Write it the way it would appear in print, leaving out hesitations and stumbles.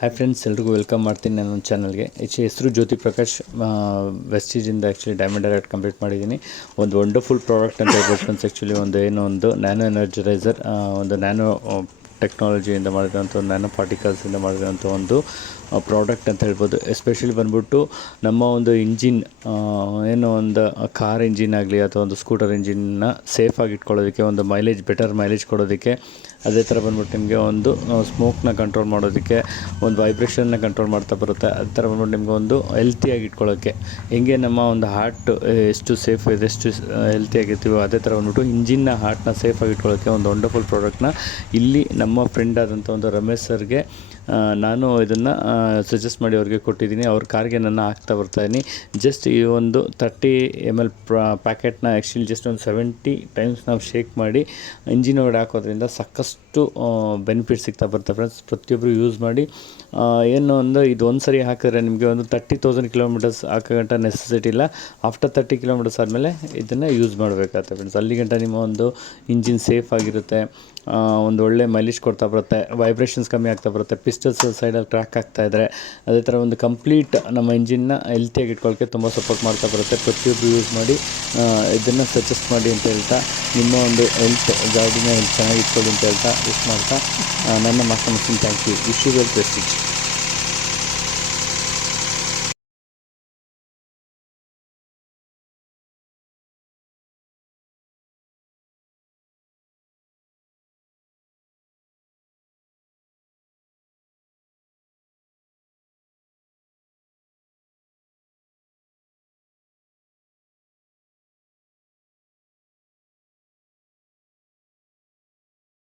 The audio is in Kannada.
ಹಾಯ್ ಫ್ರೆಂಡ್ಸ್, ಎಲ್ರಿಗೂ ವೆಲ್ಕಮ್ ಮಾಡ್ತೀನಿ ನನ್ನ ಚಾನಲ್ಗೆ. ಹೆಸರು ಜ್ಯೋತಿ ಪ್ರಕಾಶ್. ವೆಸ್ಟೀಜಿಂದ ಆ್ಯಕ್ಚುಲಿ ಡೈಮಂಡ್ ಡೈರೆಕ್ಟ್ ಕಂಪ್ಲೀಟ್ ಮಾಡಿದ್ದೀನಿ. ಒಂದು ವಂಡರ್ಫುಲ್ ಪ್ರಾಡಕ್ಟ್ ಅಂತ ಹೇಳ್ಬೋದು ಫ್ರೆಂಡ್ಸ್. ಆ್ಯಕ್ಚುಲಿ ಒಂದು ನ್ಯಾನೋ ಎನರ್ಜರೈಸರ್, ಒಂದು ನ್ಯಾನೋ ಟೆಕ್ನಾಲಜಿಯಿಂದ ಮಾಡಿದಂಥ ನ್ಯಾನೋ ಪಾರ್ಟಿಕಲ್ಸಿಂದ ಮಾಡಿದಂಥ ಒಂದು ಪ್ರಾಡಕ್ಟ್ ಅಂತ ಹೇಳ್ಬೋದು. ಎಸ್ಪೆಷಲಿ ಬಂದ್ಬಿಟ್ಟು ನಮ್ಮ ಒಂದು ಇಂಜಿನ್, ಏನೋ ಒಂದು ಕಾರ್ ಇಂಜಿನ್ ಆಗಲಿ ಅಥವಾ ಒಂದು ಸ್ಕೂಟರ್ ಇಂಜಿನ್ನ ಸೇಫಾಗಿ ಇಟ್ಕೊಳ್ಳೋದಕ್ಕೆ, ಒಂದು ಬೆಟರ್ ಮೈಲೇಜ್ ಕೊಡೋದಕ್ಕೆ, ಅದೇ ಥರ ಬಂದ್ಬಿಟ್ಟು ನಿಮಗೆ ಒಂದು ಸ್ಮೋಕ್ನ ಕಂಟ್ರೋಲ್ ಮಾಡೋದಕ್ಕೆ, ಒಂದು ವೈಬ್ರೇಷನ್ನ ಕಂಟ್ರೋಲ್ ಮಾಡ್ತಾ ಬರುತ್ತೆ. ಅದೇ ಥರ ಬಂದ್ಬಿಟ್ಟು ನಿಮ್ಗೆ ಒಂದು ಹೆಲ್ತಿಯಾಗಿ ಇಟ್ಕೊಳ್ಳೋಕ್ಕೆ, ಹೆಂಗೆ ನಮ್ಮ ಒಂದು ಹಾರ್ಟ್ ಎಷ್ಟು ಸೇಫ್ ಇದೆ, ಎಷ್ಟು ಹೆಲ್ತಿಯಾಗಿರ್ತೀವೋ ಅದೇ ಥರ ಬಂದ್ಬಿಟ್ಟು ಇಂಜಿನ್ನ ಹಾರ್ಟ್ನ ಸೇಫಾಗಿ ಇಟ್ಕೊಳ್ಳೋಕ್ಕೆ ಒಂದು ವಂಡರ್ಫುಲ್ ಪ್ರಾಡಕ್ಟ್ನ ಇಲ್ಲಿ ನಮ್ಮ ಫ್ರೆಂಡ್ ಆದಂಥ ಒಂದು ರಮೇಶ್ ಸರ್ಗೆ ನಾನು ಇದನ್ನು ಸಜೆಸ್ಟ್ ಮಾಡಿ ಅವ್ರಿಗೆ ಕೊಟ್ಟಿದ್ದೀನಿ. ಅವ್ರ ಕಾರ್ಗೆ ನಾನು ಹಾಕ್ತಾ ಬರ್ತಾಯಿದ್ದೀನಿ. ಜಸ್ಟ್ ಈ ಒಂದು 30 ml ಪ್ಯಾಕೆಟ್ನ ಆ್ಯಕ್ಚುಲಿ ಜಸ್ಟ್ ಒಂದು 70 ಟೈಮ್ಸ್ ನಾವು ಶೇಕ್ ಮಾಡಿ ಇಂಜಿನ್ ಒಳಗಡೆ ಹಾಕೋದ್ರಿಂದ ಸಾಕಷ್ಟು ಬೆನಿಫಿಟ್ ಸಿಗ್ತಾ ಬರುತ್ತೆ ಫ್ರೆಂಡ್ಸ್. ಪ್ರತಿಯೊಬ್ಬರು ಯೂಸ್ ಮಾಡಿ. ಏನು ಒಂದು ಇದು ಒಂದು ಸರಿ ಹಾಕಿದ್ರೆ ನಿಮಗೆ ಒಂದು 30,000 ಕಿಲೋಮೀಟರ್ಸ್ ಹಾಕೋಗಂಟ ನೆಸೆಸಿಟಿ ಇಲ್ಲ. ಆಫ್ಟರ್ 30 ಕಿಲೋಮೀಟರ್ಸ್ ಆದಮೇಲೆ ಇದನ್ನು ಯೂಸ್ ಮಾಡಬೇಕಾಗುತ್ತೆ ಫ್ರೆಂಡ್ಸ್. ಅಲ್ಲಿಗಂಟ ನಿಮ್ಮ ಒಂದು ಇಂಜಿನ್ ಸೇಫ್ ಆಗಿರುತ್ತೆ, ಒಂದು ಒಳ್ಳೆ ಮೈಲೇಜ್ ಕೊಡ್ತಾ ಬರುತ್ತೆ, ವೈಬ್ರೇಷನ್ಸ್ ಕಮ್ಮಿ ಆಗ್ತಾ ಬರುತ್ತೆ, ಪಿಸ್ಟಲ್ಸ್ ಸೈಡಲ್ಲಿ ಟ್ರ್ಯಾಕ್ ಆಗ್ತಾಯಿದ್ರೆ ಅದೇ ಥರ ಒಂದು ಕಂಪ್ಲೀಟ್ ನಮ್ಮ ಇಂಜಿನ್ನ ಹೆಲ್ತಿಯಾಗಿ ಇಟ್ಕೊಳ್ಳೋಕ್ಕೆ ತುಂಬ ಸಪೋರ್ಟ್ ಮಾಡ್ತಾ ಬರುತ್ತೆ. ಪ್ರತಿಯೊಬ್ಬರು ಯೂಸ್ ಮಾಡಿ ಇದನ್ನು ಸಜೆಸ್ಟ್ ಮಾಡಿ ಅಂತ ಹೇಳ್ತಾ, ನಿಮ್ಮ ಒಂದು ಗಾಡಿನ ಚೆನ್ನಾಗಿ ಇಟ್ಕೊಳ್ಳಿ ಅಂತ ಹೇಳ್ತಾ ಮಾಡ್ತಾ ನನ್ನ ಮಾತು ಮುಗಿಸ್ತೀನಿ. Thank you. Wish you well Prestige.